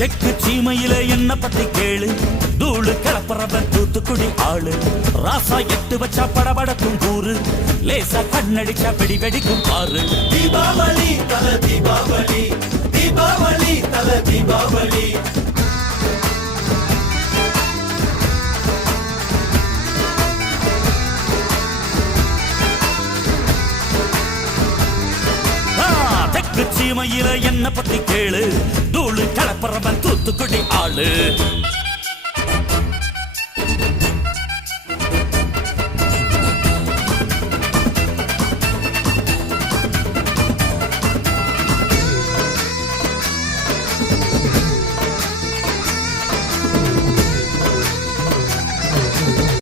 தெற்கு சீமையில என்ன பத்தி கேளு, தூளு கிளப்புறவன் தூத்துக்குடி ஆளு. ராசா எட்டு வச்சா படபடக்கும் கூறு, லேசா கண்ணடிச்சா வெடி வெடிக்கும் பாரு. தீபாவளி தல தீபாவளி, தீபாவளி தல தீபாவளி. தெற்கு சீமையில என்ன பத்தி கேளு, தூளு கிளப்புறவன் தூத்துக்குடி ஆளு.